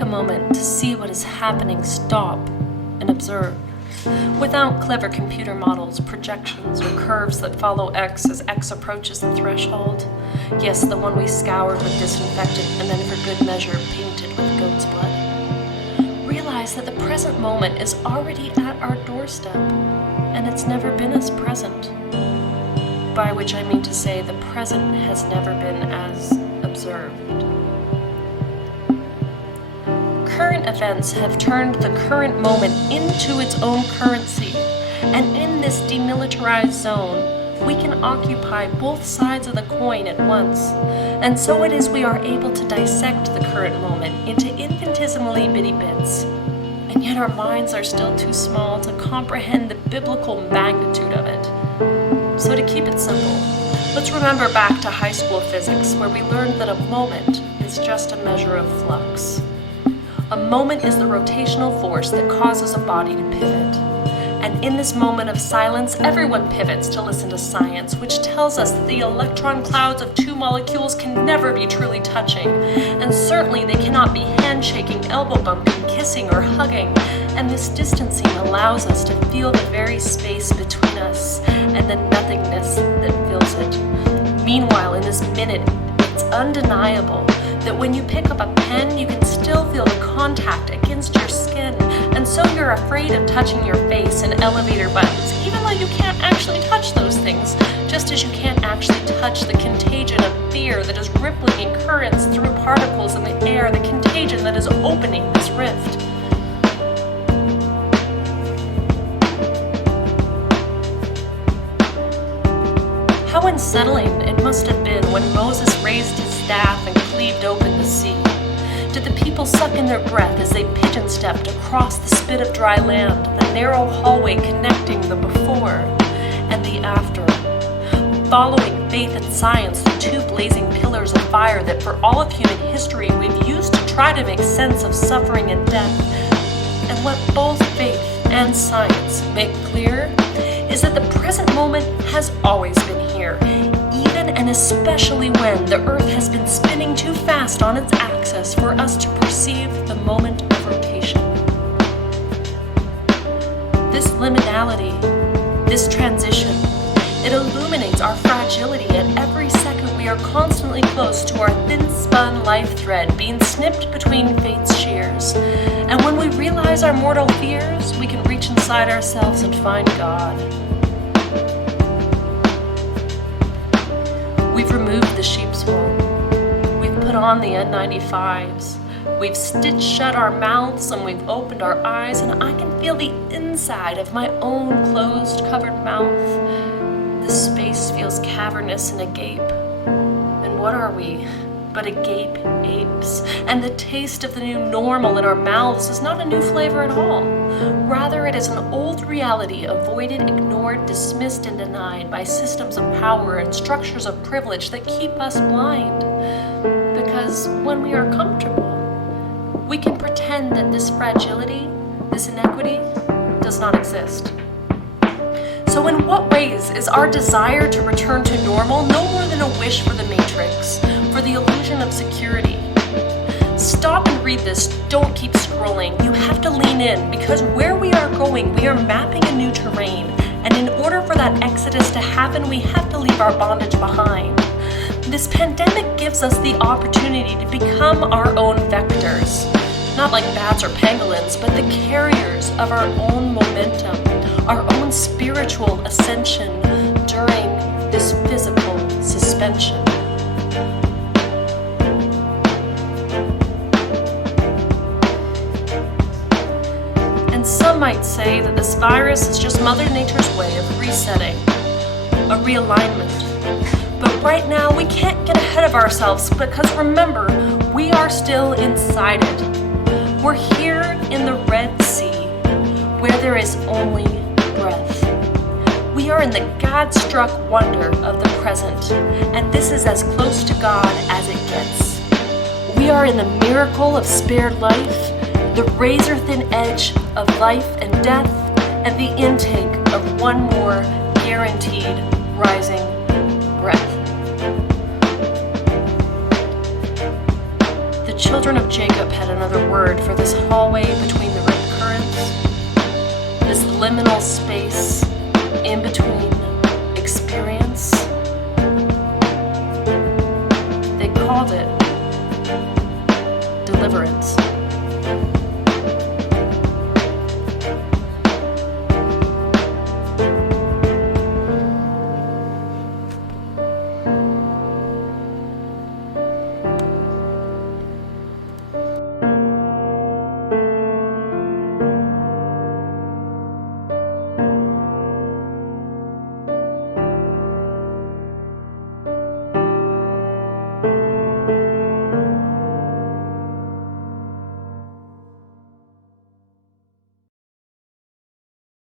take a moment to see what is happening, stop and observe. Without clever computer models, projections, or curves that follow X as X approaches the threshold. Yes, the one we scoured with disinfectant and then for good measure painted with goat's blood. Realize that the present moment is already at our doorstep, and it's never been as present. By which I mean to say the present has never been as observed. Current events have turned the current moment into its own currency, and in this demilitarized zone, we can occupy both sides of the coin at once, and so it is we are able to dissect the current moment into infinitesimally bitty bits, and yet our minds are still too small to comprehend the biblical magnitude of it. So to keep it simple, let's remember back to high school physics, where we learned that a moment is just a measure of flux. A moment is the rotational force that causes a body to pivot. And in this moment of silence, everyone pivots to listen to science, which tells us that the electron clouds of two molecules can never be truly touching. And certainly they cannot be handshaking, elbow bumping, kissing, or hugging. And this distancing allows us to feel the very space between us and the nothingness that fills it. Meanwhile, in this minute, it's undeniable that when you pick up a pen, you can still feel the contact against your skin, and so you're afraid of touching your face and elevator buttons, even though you can't actually touch those things, just as you can't actually touch the contagion of fear that is rippling in currents through particles in the air, the contagion that is opening this rift. How unsettling it must have been when Moses raised his staff and cleaved open the sea. Did the people suck in their breath as they pigeon-stepped across the spit of dry land, the narrow hallway connecting the before and the after? Following faith and science, the two blazing pillars of fire that for all of human history we've used to try to make sense of suffering and death. And what both faith and science make clear is that the present moment has always been here, even and especially when the Earth has been spinning too fast on its axis for us to perceive the moment of rotation. This liminality, this transition, it illuminates our fragility at every second. We are constantly close to our thin-spun life thread being snipped between fate's shears. And when we realize our mortal fears, we can reach inside ourselves and find God. We've removed the sheep's wool. We've put on the N95s. We've stitched shut our mouths and we've opened our eyes, and I can feel the inside of my own closed, covered mouth. The space feels cavernous and agape. And what are we but agape apes? And the taste of the new normal in our mouths is not a new flavor at all. Rather, it is an old reality avoided, ignored, dismissed, and denied by systems of power and structures of privilege that keep us blind. Because when we are comfortable, we can pretend that this fragility, this inequity, does not exist. So in what ways is our desire to return to normal no more than a wish for the matrix, for the illusion of security? Stop and read this, don't keep scrolling. You have to lean in, because where we are going, we are mapping a new terrain. And in order for that exodus to happen, we have to leave our bondage behind. This pandemic gives us the opportunity to become our own vectors. Not like bats or pangolins, but the carriers of our own momentum, our own spiritual ascension during this physical suspension. And some might say that this virus is just Mother Nature's way of resetting, a realignment. But right now, we can't get ahead of ourselves, because remember, we are still inside it. We're here in the Red Sea, where there is only breath. We are in the God-struck wonder of the present, and this is as close to God as it gets. We are in the miracle of spared life, the razor-thin edge of life and death, and the intake of one more guaranteed rising breath. The children of Jacob had another word for this hallway between the rip currents, this liminal space